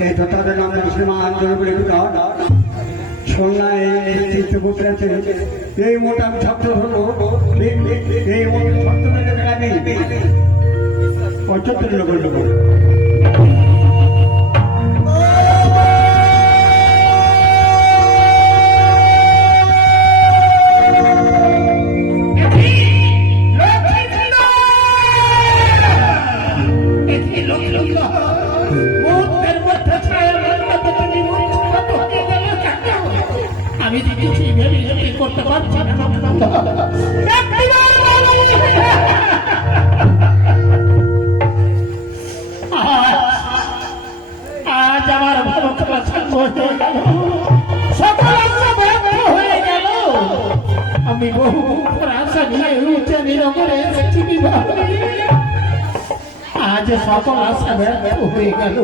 এই তো নামে মুসলমান জনগুলি বিকার সন্ন্যায় এই চিত্রপুত্র এই মোট আমি ছাত্র হলো এই- মোটা ছাত্র দেখা নেই পঁচাত্তর লোক আমি দেখেছি, ভেবে ভেবে করতে পারছি আমার ভালো খেলা গেল। সকল হয়ে আমি বহু আশা নিয়ে উঠে নিরবরে এসেছি বিবাহ নিয়ে। আজ সকল আশা ব্যর্থ হয়ে গেল